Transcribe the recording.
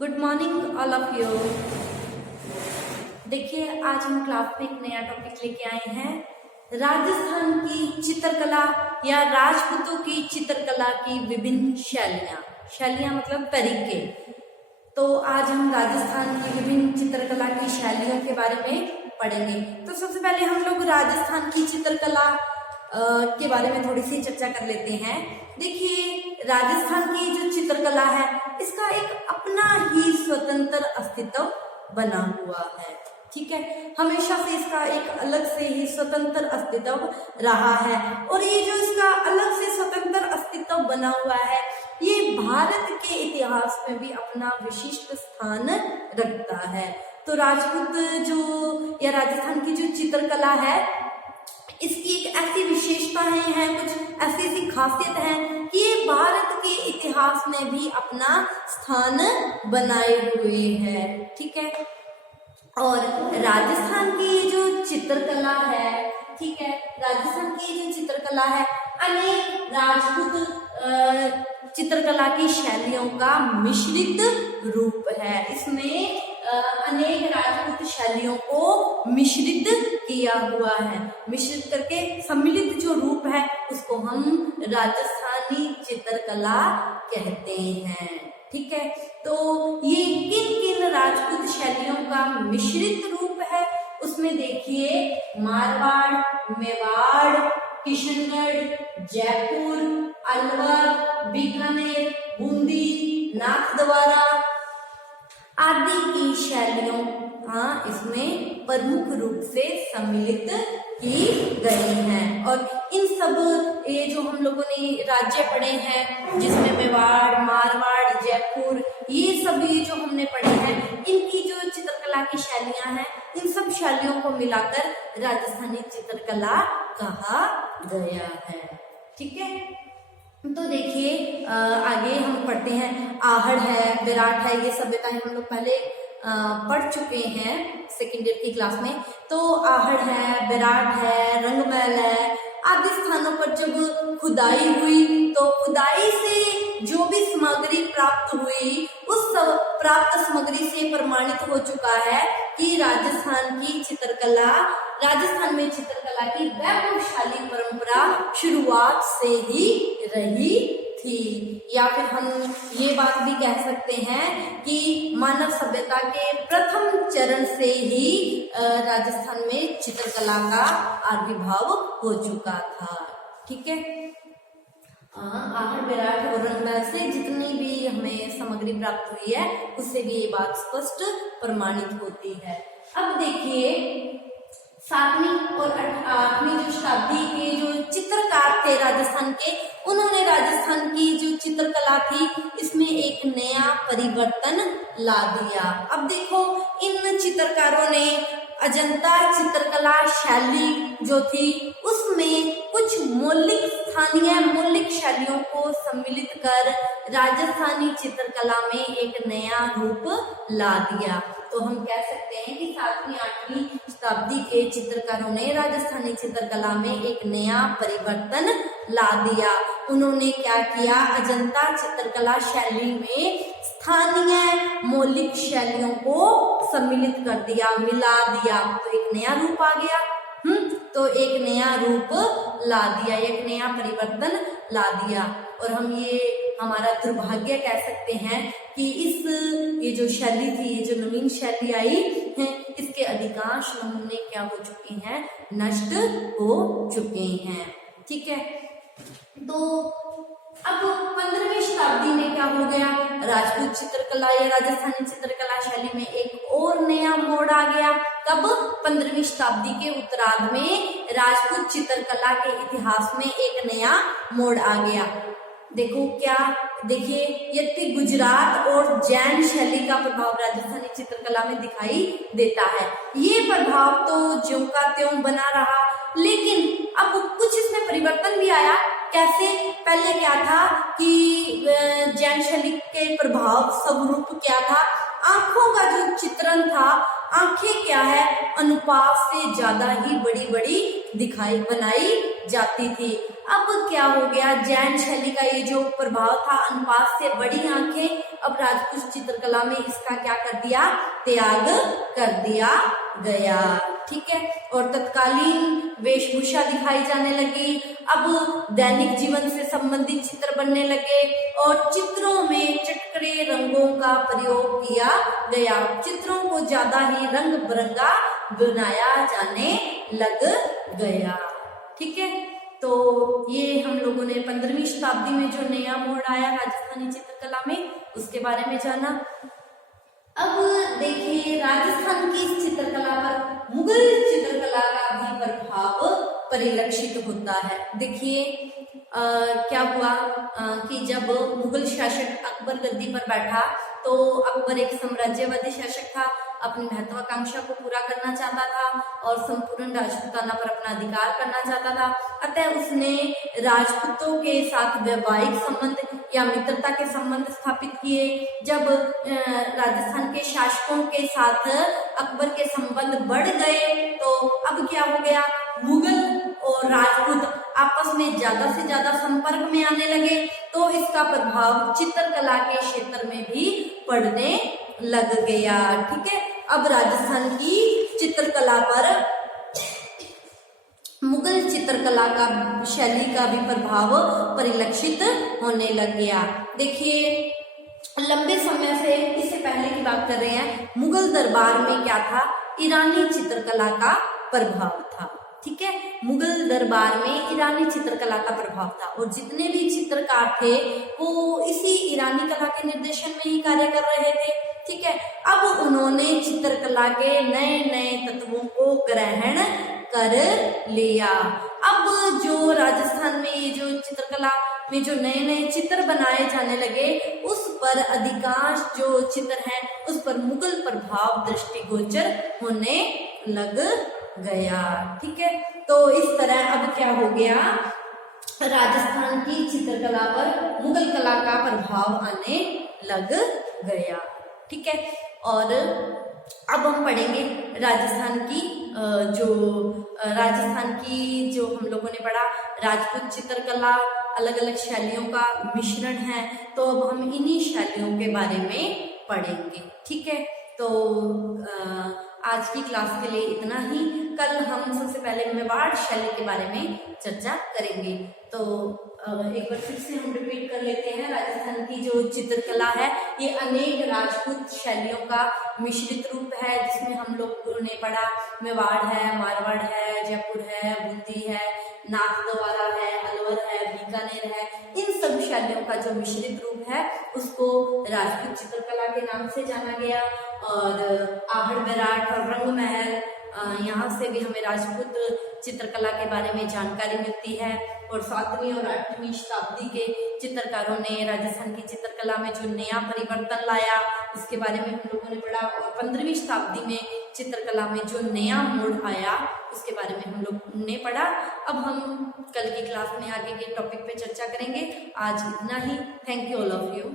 Good morning all of you. देखिए, आज हम क्लास में एक नया टॉपिक लेके आए हैं, राजस्थान की चित्रकला या राजपूतों की चित्रकला की विभिन्न शैलियां। शैलियां मतलब तरीके। तो आज हम राजस्थान की विभिन्न चित्रकला की शैलियों के बारे में पढ़ेंगे। तो सबसे पहले हम लोग राजस्थान की चित्रकला के बारे में थोड़ी सी चर्चा कर लेते हैं। देखिए, राजस्थान की जो चित्रकला है इसका एक अपना ही स्वतंत्र अस्तित्व बना हुआ है। ठीक है, हमेशा से इसका एक अलग से ही स्वतंत्र अस्तित्व रहा है और ये जो इसका अलग से स्वतंत्र अस्तित्व बना हुआ है ये भारत के इतिहास में भी अपना विशिष्ट स्थान रखता है। तो राजपूत जो या राजस्थान की जो चित्रकला है इसकी एक ऐसी विशेषताएं हैं, कुछ ऐसी ऐसी खासियत है कि ये भारत के इतिहास में भी अपना स्थान बनाए हुए है। ठीक है, और राजस्थान की जो चित्रकला है, ठीक है, राजस्थान की जो चित्रकला है अनेक राजपूत चित्रकला की शैलियों का मिश्रित रूप है। इसमें अनेक राजपूत शैलियों को मिश्रित किया हुआ है। मिश्रित करके सम्मिलित जो रूप है उसको हम राजस्थानी चित्रकला कहते हैं। ठीक है, तो ये किन किन राजपूत शैलियों का मिश्रित रूप है उसमें देखिए, मारवाड़, मेवाड़, किशनगढ़, जयपुर, अलवर, बीकानेर, बूंदी, नाथद्वारा आदि की शैलियों इसमें प्रमुख रूप से सम्मिलित की गई हैं। और इन सब ये जो हम लोगों ने राज्य पढ़े हैं जिसमें मेवाड़, मारवाड़, जयपुर, ये सभी जो हमने पढ़े हैं इनकी जो चित्रकला की शैलियां हैं इन सब शैलियों को मिलाकर राजस्थानी चित्रकला कहा गया है। ठीक है, तो देखिए आगे हम पढ़ते हैं। आहड़ है, विराट है, ये सभ्यताएं हम लोग पहले पढ़ चुके हैं सेकेंड ईयर की क्लास में। तो आहड़ है, विराट है, रंगमहल है आदि स्थानों पर जब खुदाई हुई तो खुदाई से जो भी सामग्री प्राप्त हुई उस प्राप्त सामग्री से प्रमाणित हो चुका है कि राजस्थान में चित्रकला की वैभवशाली परंपरा शुरुआत से ही रही थी। या फिर हम ये बात भी कह सकते हैं कि मानव सभ्यता के प्रथम चरण से ही राजस्थान में चित्रकला का आविर्भाव हो चुका था। ठीक है, आहड़, विराट और रंगमहल से जितनी भी हमें सामग्री प्राप्त हुई है उससे भी ये बात स्पष्ट प्रमाणित होती है। अब देखिए, 7वीं और 8वीं जो शताब्दी के जो चित्रकार थे राजस्थान के, उन्होंने राजस्थान की जो चित्रकला थी इसमें एक नया परिवर्तन ला दिया। अब देखो, इन चित्रकारों ने अजंता चित्रकला शैली जो थी उसमें कुछ स्थानीय मौलिक शैलियों को सम्मिलित कर राजस्थानी चित्रकला में एक नया रूप ला दिया। तो हम कह सकते हैं कि 7वीं 8वीं शताब्दी के चित्रकारों ने राजस्थानी चित्रकला में एक नया परिवर्तन ला दिया। उन्होंने क्या किया, अजंता चित्रकला शैली में स्थानीय मौलिक शैलियों को सम्मिलित कर दिया, मिला दिया, तो एक नया रूप आ गया। तो एक नया रूप ला दिया, एक नया परिवर्तन ला दिया। और हम ये हमारा दुर्भाग्य कह सकते हैं कि ये जो शैली थी, ये जो नवीन शैली आई है, इसके अधिकांश नमूने क्या हो चुके हैं, नष्ट हो चुके हैं। ठीक है, तो अब 15वीं शताब्दी में क्या हो गया, राजपूत चित्रकला या राजस्थानी चित्रकला शैली में एक और नया मोड़ आ गया। कब, 15वीं शताब्दी के उत्तरार्ध में राजपूत चित्रकला के इतिहास में एक नया मोड़ आ गया। देखो क्या, देखिए, यद्यपि गुजरात और जैन शैली का प्रभाव राजस्थानी चित्रकला में दिखाई देता है, ये प्रभाव तो ज्यों का त्यों बना रहा, लेकिन अब कुछ इसमें परिवर्तन भी आया। कैसे, पहले क्या था कि जैन शैली के प्रभाव स्वरूप क्या था, आंखों का जो चित्रण था आंखें क्या है, अनुपात से ज्यादा ही बड़ी बड़ी दिखाई बनाई जाती थी। अब क्या हो गया, जैन शैली का ये जो प्रभाव था, अनुपात से बड़ी आंखें, अब राजपूत चित्रकला में इसका क्या कर दिया, त्याग कर दिया गया। ठीक है, और तत्कालीन वेशभूषा दिखाई जाने लगी। अब दैनिक जीवन से संबंधित चित्र बनने लगे और चित्रों में चटकरे रंगों का प्रयोग किया गया। चित्रों को ज्यादा ही रंग बिरंगा बनाया जाने लग गया। ठीक है, तो ये हम लोगों ने 15वीं शताब्दी में जो नया मोड़ आया राजस्थानी चित्रकला में, उसके बारे में जाना। अब देखिए, राजस्थान की चित्रकला पर मुगल चित्रकला का भी प्रभाव परिलक्षित होता है। देखिए क्या हुआ कि जब मुगल शासक अकबर गद्दी पर बैठा, तो अकबर एक साम्राज्यवादी शासक था, अपनी महत्वाकांक्षा को पूरा करना चाहता था और संपूर्ण राजपूताना पर अपना अधिकार करना चाहता था। अतः उसने राजपूतों के साथ वैवाहिक संबंध या मित्रता के संबंध स्थापित किए। जब राजस्थान के शासकों के साथ अकबर के संबंध बढ़ गए, तो अब क्या हो गया, मुगल और राजपूत आपस में ज्यादा से ज्यादा संपर्क में आने लगे। तो इसका प्रभाव चित्रकला के क्षेत्र में भी पड़ने लग गया। ठीक है, अब राजस्थान की चित्रकला पर मुगल चित्रकला का शैली का भी प्रभाव परिलक्षित होने लग गया। देखिए, लंबे समय से, इससे पहले की बात कर रहे हैं, मुगल दरबार में क्या था, ईरानी चित्रकला का प्रभाव था। ठीक है, मुगल दरबार में ईरानी चित्रकला का प्रभाव था और जितने भी चित्रकार थे वो इसी ईरानी कला के निर्देशन में ही कार्य कर रहे थे। ठीक है, अब उन्होंने चित्रकला के नए नए तत्वों को ग्रहण कर लिया। अब जो राजस्थान में ये जो चित्रकला में जो नए नए चित्र बनाए जाने लगे, उस पर अधिकांश जो चित्र हैं उस पर मुगल प्रभाव दृष्टिगोचर होने लग गया। ठीक है, तो इस तरह अब क्या हो गया, राजस्थान की चित्रकला पर मुगल कला का प्रभाव आने लग गया। ठीक है, और अब हम पढ़ेंगे राजस्थान की जो हम लोगों ने पढ़ा, राजपूत चित्रकला अलग अलग शैलियों का मिश्रण है। तो अब हम इन्हीं शैलियों के बारे में पढ़ेंगे। ठीक है, तो आज की क्लास के लिए इतना ही। कल हम सबसे पहले मेवाड़ शैली के बारे में चर्चा करेंगे। तो एक बार फिर से हम रिपीट कर लेते हैं, राजस्थान की जो चित्रकला है ये अनेक राजपूत शैलियों का मिश्रित रूप है, जिसमें हम लोगों ने पढ़ा मेवाड़ है, मारवाड़ है, जयपुर है, बूंदी है, नाथद्वारा है, अलवर है, बीकानेर है। इन सब शैलियों का जो मिश्रित रूप है उसको राजपूत चित्रकला के नाम से जाना गया। और आहड़ बेराट और रंग महल, यहाँ से भी हमें राजपूत चित्रकला के बारे में जानकारी मिलती है। और 7वीं और 8वीं शताब्दी के चित्रकारों ने राजस्थान की चित्रकला में जो नया परिवर्तन लाया उसके बारे में हम लोगों ने पढ़ा। और 15वीं शताब्दी में चित्रकला में जो नया मोड़ आया उसके बारे में हम लोग ने पढ़ा। अब हम कल की क्लास में आगे के टॉपिक पे चर्चा करेंगे। आज इतना ही। Thank you all of you.